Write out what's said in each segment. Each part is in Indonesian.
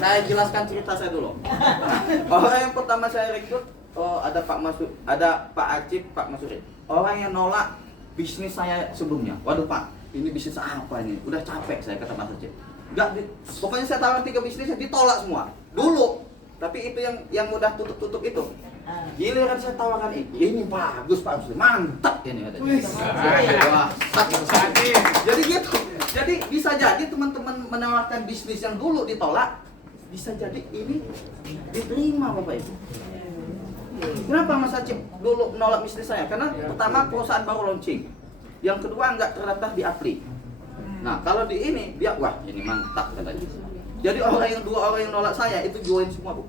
saya jelaskan cerita saya dulu. Orang yang pertama saya rekrut, ada Pak Acip, Pak Masuri. Orang yang nolak bisnis saya sebelumnya. Waduh Pak, ini bisnis apa ini? Udah capek saya, kata Mas Acip. Pokoknya saya tawarin 3 bisnisnya ditolak semua. Dulu. Tapi itu yang mudah tutup itu. Giliran saya tawarkan ini bagus Pak Masuri, mantap ini katanya. Wah, jadi gitu. Jadi bisa jadi teman-teman menawarkan bisnis yang dulu ditolak, bisa jadi ini diterima Bapak Ibu. Kenapa Mas Acip dulu menolak bisnis saya? Karena pertama perusahaan baru launching, yang kedua nggak terdaftar di Apli. Nah kalau di ini dia wah ini mantap katanya. Jadi dua orang yang nolak saya itu join semua Bu.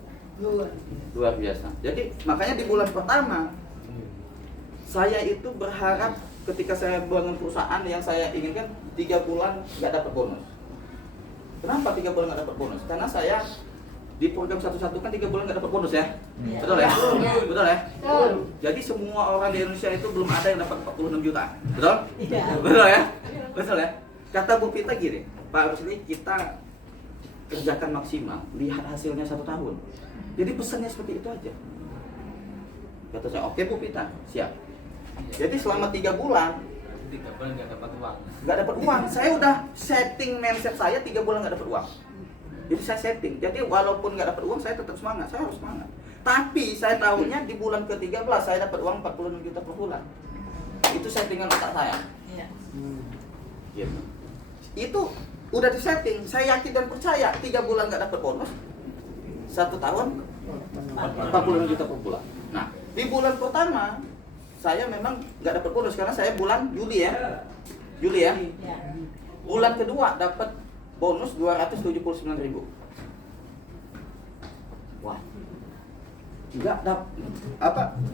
Luar biasa. Jadi makanya di bulan pertama saya itu berharap ketika saya bangun perusahaan yang saya inginkan 3 bulan nggak dapat bonus. Kenapa 3 bulan nggak dapat bonus? Karena saya di program satu-satu kan 3 bulan nggak dapat bonus ya, betul ya? Betul ya? Jadi semua orang di Indonesia itu belum ada yang dapat 46 juta, betul? Betul ya? Betul ya? Kata Bu Pita gini, Pak Rusli kita kerjakan maksimal, lihat hasilnya 1 tahun. Jadi pesannya seperti itu aja. Kata saya, oke Bu Pita, siap. Jadi selama 3 bulan 3 bulan nggak dapat uang. Nggak dapat uang. Saya udah setting mindset saya 3 bulan nggak dapat uang. Jadi saya setting. Jadi walaupun nggak dapat uang, saya tetap semangat. Saya harus semangat. Tapi saya tahunya di bulan ke-13 saya dapat uang 46 juta per bulan. Itu settingan otak saya. Iya. Gitu. Itu udah di setting. Saya yakin dan percaya 3 bulan nggak dapat bonus, 1 tahun 46 juta per bulan. Nah, di bulan pertama saya memang nggak dapat bonus karena saya bulan Juli ya. Juli ya. Bulan kedua dapat bonus 279.000. Wah. Enggak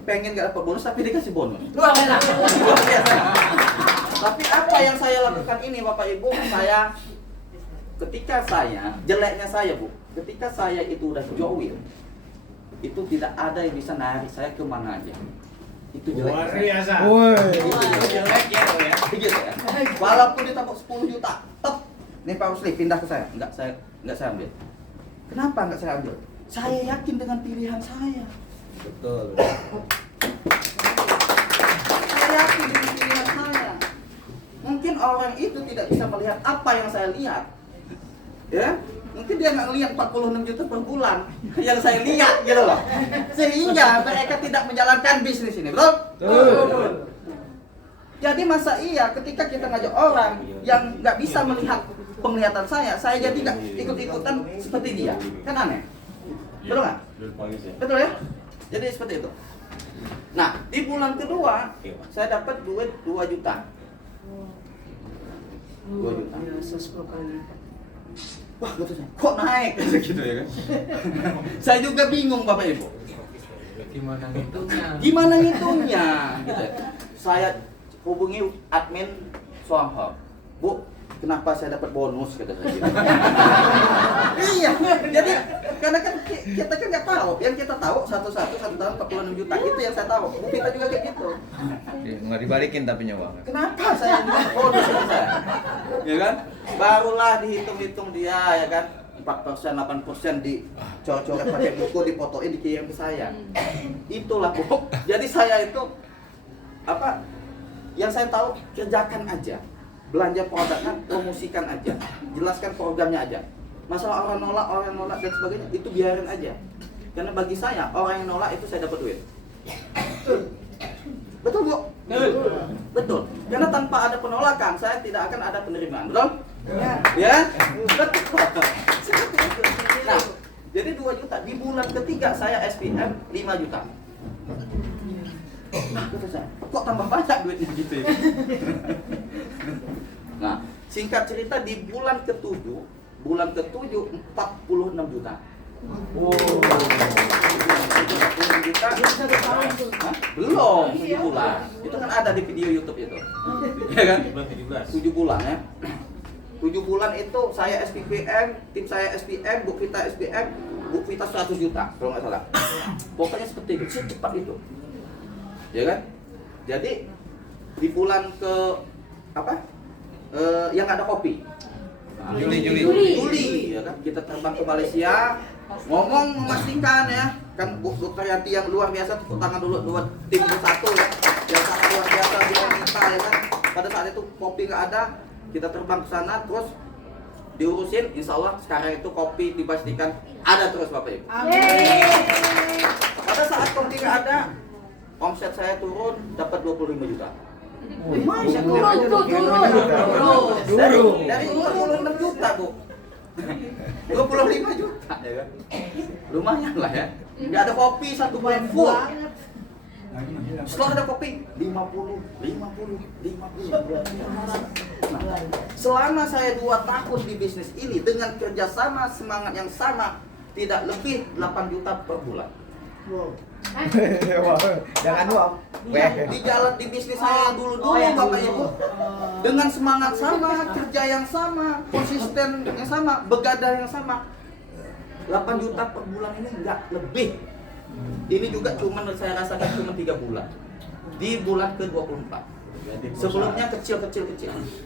pengen nggak dapat bonus tapi dikasih bonus. Luar biasa. Tapi apa yang saya lakukan ini Bapak Ibu, ketika saya jeleknya saya Bu, ketika saya itu udah join, itu tidak ada yang bisa narik saya kemana aja. Itu jelek. Luar biasa. Itu jelek ya, gitu ya. Walaupun ditabok 10 juta, tetap nih Pak Rusli pindah ke saya. Enggak saya ambil. Kenapa enggak saya ambil? Saya yakin dengan pilihan saya. Betul. Saya yakin dengan pilihan saya. Mungkin orang itu tidak bisa melihat apa yang saya lihat. Ya, mungkin dia nggak lihat 46 juta per bulan yang saya lihat gitu loh, sehingga mereka tidak menjalankan bisnis ini, betul? Betul. Jadi masa iya ketika kita ngajak orang yang nggak bisa melihat penglihatan saya jadi nggak ikut-ikutan seperti dia, kan aneh, betul nggak? Betul ya? Jadi seperti itu. Nah di bulan kedua saya dapat duit 2 juta. 2 juta. Wah, kok naik gitu ya kan? Saya juga bingung Bapak Ibu. Gimana ngitungnya? Gimana ngitungnya? Gitu ya. Saya hubungi admin Soamhop. Bu, kenapa saya dapat bonus kata saya gitu. Iya, jadi karena kan kita kan nggak tahu. Yang kita tahu satu tahun 46 juta itu yang saya tahu. Bu kita juga kayak gitu. Nggak dibalikin tapi nyawa. Kenapa saya dapat bonus ini saya? Ya kan? Barulah dihitung-hitung dia ya kan. 4%, 8% dicoret-coret pakai buku, difotoin, dikirim ke saya. Itulah Bu. Jadi saya itu yang saya tahu kerjakan aja. Belanja produknya, promosikan aja. Jelaskan programnya aja. Masalah orang nolak dan sebagainya itu biarin aja. Karena bagi saya orang yang nolak itu saya dapat duit. Betul Bu? Betul. Karena tanpa ada penolakan saya tidak akan ada penerimaan. Betul? Ya? Betul. Nah, jadi 2 juta. Di bulan ketiga saya SPM 5 juta. Nah, kata saya, kok tambah banyak duitnya gitu ya? Nah, singkat cerita di bulan ke-7 46 juta. Wow. 46 juta. Hah? Belum 7 bulan. Itu kan ada di video YouTube itu. Ya kan? 7 bulan ya. 7 bulan itu saya SPPM, tim saya SPM, Bu Vita SPM, Bu Vita 100 juta kalau nggak salah. Pokoknya seperti itu, secepat itu. Ya kan? Jadi di bulan yang ada kopi. Juli. Juli, ya ya kan, kita terbang ke Malaysia, ngomong memastikan ya, kan Dokter Yanti yang luar biasa, tepuk tangan dulu buat tim satu ya, yang sangat luar biasa dia kita ya kan. Pada saat itu kopi nggak ada, kita terbang ke sana terus diurusin, insya Allah sekarang itu kopi dipastikan ada terus Bapak Ibu. Pada saat kopi nggak ada, omset saya turun dapat 25 juta. Lumayan dari 26 juta Bu, 25 juta ya kan, lumayan lah ya. Nggak ada kopi 1 bulan full. Setelah ada kopi 50. Nah, selama saya 2 tahun di bisnis ini dengan kerjasama semangat yang sama, tidak lebih 8 juta per bulan. Jangan uang. Di jalan di bisnis saya dulu Bapak Ibu, dengan semangat sama, kerja yang sama, konsisten yang sama, begadang yang sama, 8 juta per bulan ini nggak lebih. Ini juga cuma saya rasakan cuma 3 bulan. Di bulan ke-24. Sebelumnya kecil.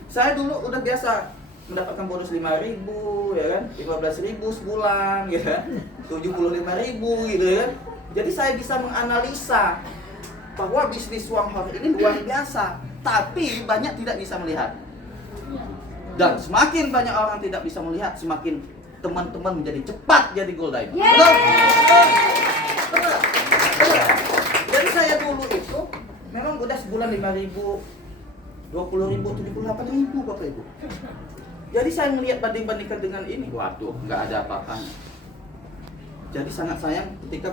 Saya dulu udah biasa mendapatkan bonus 5.000 ya kan, 15.000 sebulan ya kan, 75.000 gitu ya kan. Jadi saya bisa menganalisa bahwa bisnis Wang Hor ini luar biasa, tapi banyak tidak bisa melihat. Dan semakin banyak orang tidak bisa melihat, semakin teman-teman menjadi cepat jadi gold diamond. Betul? Betul. Jadi saya dulu itu memang udah sebulan 5.000, 20.000, 78.000 Bapak Ibu. Jadi saya melihat banding-bandingkan dengan ini, waduh, nggak ada apa-apanya. Jadi sangat sayang ketika